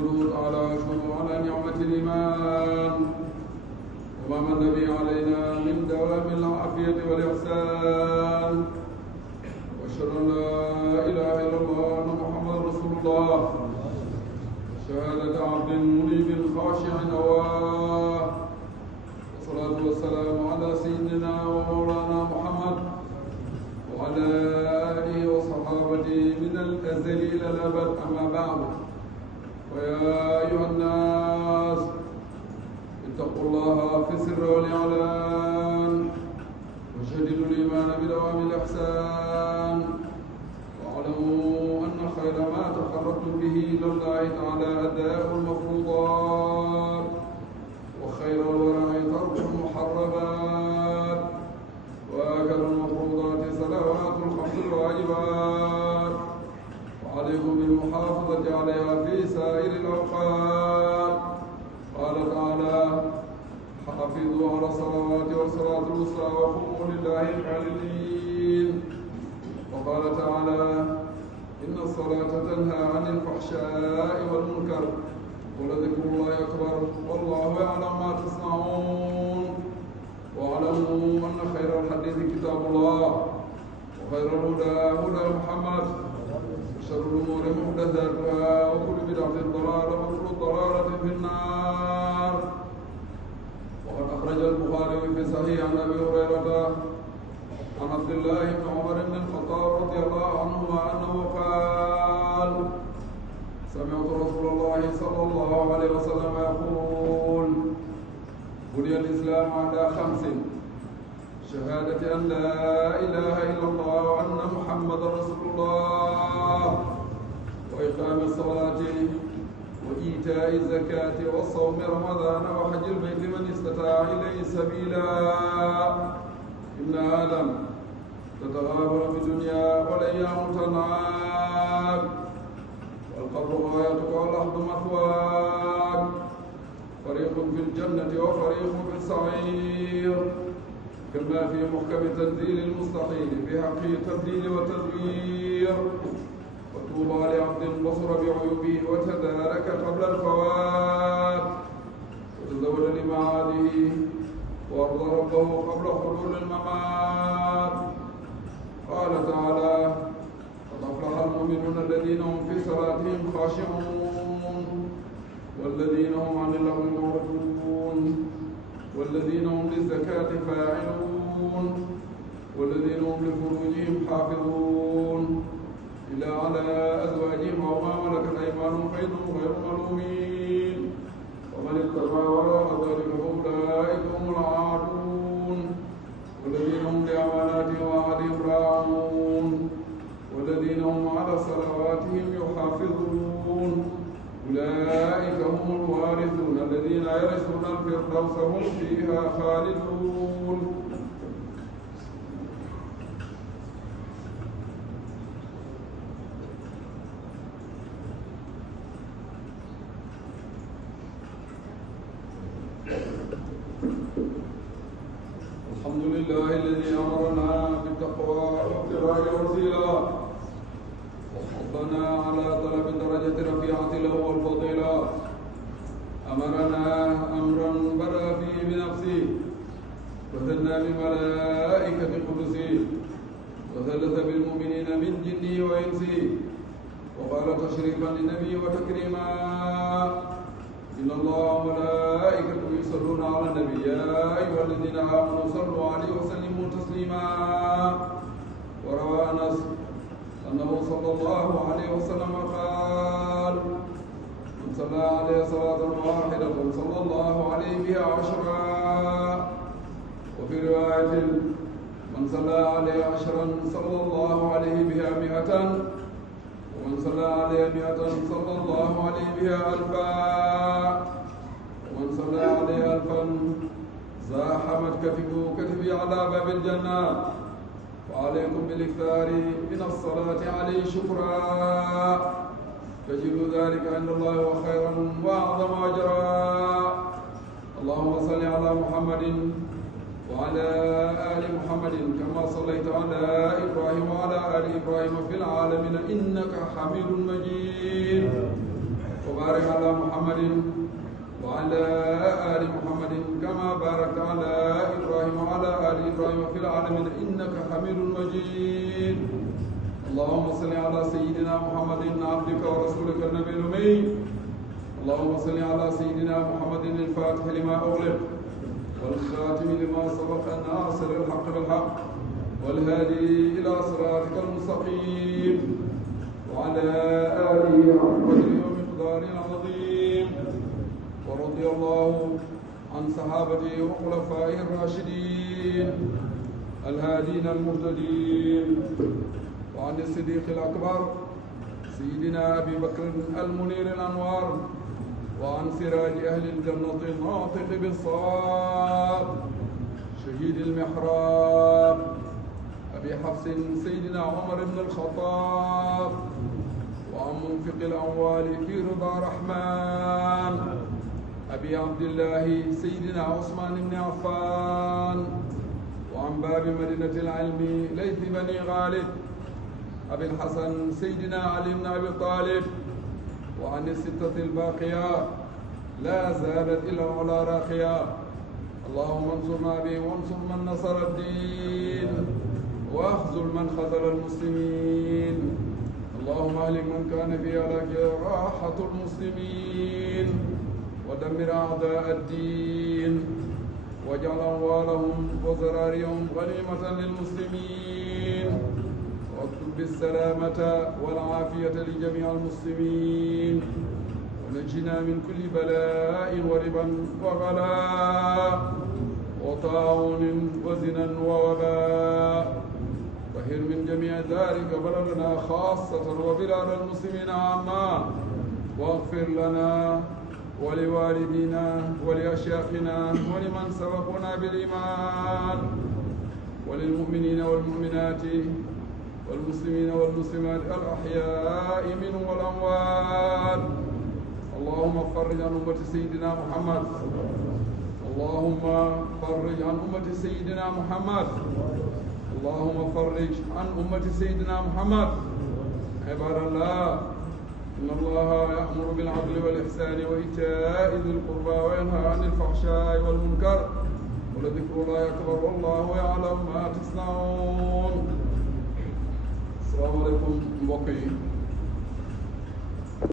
نحمده تعالى ونشكره على نعمة الإيمان وما من به علينا من دوام العافية والإحسان، وأشهد أن لا إله إلا الله وأن محمدا رسول الله، شهادة عبد منيب خاشع أواه، والصلاة والسلام على سيدنا ومولانا محمد وعلى آله وصحابته من الأزل إلى الأبد. أما بعد، ويا أيها الناس اتقوا الله في السر والإعلان، وجددوا الإيمان بدوام الإحسان، واعلموا أن خير ما تقربتم به إلى الله تعالى أداء المفروضات، وخير الورع ترك المحرمات، وآكل المفروضات صلوات الخمس الواجبات، وعليكم بالمحافظة عليها في سائر الأوقات. قال تعالى: حافظوا على الصلوات والصلاة الوسطى وقوموا لله قانتين. وقال تعالى: إن الصلاة تنهى عن الفحشاء والمنكر ولذكر الله أكبر والله يعلم ما تصنعون. واعلموا أن خير الحديث كتاب الله، وخير الهدى هدى محمد، وشر الأمور محدثاتها، وكل بدعة ضلالة، وكل ضلالة في النار. وقد أخرج البخاري في صحيح عن أبي هريرة عن عبد الله بن عمر بن الخطاب رضي الله عنهما أنه قال: سمعت رسول الله صلى الله عليه وسلم يقول: بني الإسلام على 5: شهادة أن لا إله إلا الله وأن محمدا رسول الله، وإقام الصلاة، وإيتاء الزكاة، وصوم رمضان، وحج البيت من استطاع إليه سبيلا. إن آدم تتغابر في الدنيا والأيام تنعاد، والقبر غايتك والأرض مثواك، فريق في الجنة وفريق في السعير، كما في محكم تنزيل المستحيل في حق التبديل والتدوير. وطوبى لعبد بصر بعيوبه وتدارك قبل الفوات، وتزود لمعاده، وارضى ربه قبل حلول الممات. قال تعالى: قد أفلح المؤمنون الذين هم في صلاتهم خاشعون، والذين هم عن اللغو معرضون، والذين هم للزكاة فاعلون، والذين هم لفروجهم حافظون إلا على أزواجهم أو ما ملكت أيمانهم فإنهم غير ملومين، ومن اتبع وراء ذلك فأولئك هم العادون، والذين هم لأماناتهم وعهدهم راعون، والذين هم على صلواتهم يحافظون، أولئك هم الوارثون الذين يرثون الفردوس هم فيها خالدون. الحمد لله الذي أمرنا بالتقوى وابتغاء الوسيلة، وحضنا على طلب الدرجة الرفيعة له والفضيلة. أمرنا أمرا بدأ فيه بنفسه، وثنى بملائكة قدسه، وثلث بالمؤمنين من جنه وإنسه، وقال تشريفا للنبي وتكريما: إن الله وملائكته يصلون على النبي يا أيها الذين آمنوا صلوا عليه وسلموا تسليما. وروى أنس أنه صلى الله عليه وسلم قال: من صلى عليه صلاة واحدة صلى الله عليه بها 10. وفي رواية: من صلى عليه 10 صلى الله عليه بها 100، ومن صلى عليه 100 صلى الله عليه بها 1000، ومن صلى عليه 1000 زاحمت كتفه كتفي على باب الجنة. وعليكم بالإكثار من الصلاة عليه شكرا، تجد ذلك عند الله وخيرا وأعظم أجرا. اللهم صل على محمد وعلى آل محمد كما صليت على إبراهيم وعلى آل إبراهيم في العالمين إنك حميد مجيد. وبارك على محمد وعلى آل محمد كما باركت على إبراهيم وعلى آل إبراهيم في العالمين إنك حميد مجيد. اللهم صل على سيدنا محمد عبدك ورسولك النبي الأمي. اللهم صل على سيدنا محمد الفاتح لما أغلق والخاتم لما سبق الناصر الحق بالحق والهادي إلى صراطك المستقيم وعلى آله حق قدره ومقداره العظيم. ورضي الله عن صحابته وخلفائه الراشدين الهادين المهتدين وعن الصديق الأكبر سيدنا أبي بكر المنير الأنوار وعن سراج أهل الجنة الناطق بالصواب شهيد المحراب أبي حفص سيدنا عمر بن الخطاب وعن منفق الأموال في رضا رحمن أبي عبد الله سيدنا عثمان بن عفان وعن باب مدينة العلم ليث بني غالب أبي الحسن سيدنا علي بن أبي طالب وعن الستة الباقية لا زالت إلى العلا راقية. اللهم انصرنا به وانصر من نصر الدين واخذل من خذل المسلمين. اللهم اهلك من كان في هلاك راحة المسلمين ودمر أعداء الدين واجعل أموالهم وزراريهم غنيمة للمسلمين واكتب بالسلامة والعافية لجميع المسلمين ونجنا من كل بلاء وربا وغلاء وطاعون وزنا ووباء. طهر من جميع ذلك بلدنا خاصة وبلاد المسلمين عامة واغفر لنا ولوالدينا ولأشياخنا ولمن سبقنا بالإيمان وللمؤمنين والمؤمنات والمسلمين والمسلمات الأحياء منهم والأموات. اللهم فرج عن أمة سيدنا محمد. اللهم فرج عن أمة سيدنا محمد. اللهم فرج عن أمة سيدنا محمد. عباد الله إن الله يأمر بالعدل والإحسان وإيتاء ذي القربى وينهى عن الفحشاء والمنكر ولذكر الله أكبر والله يعلم ما تصنعون. السلام عليكم mbokk yi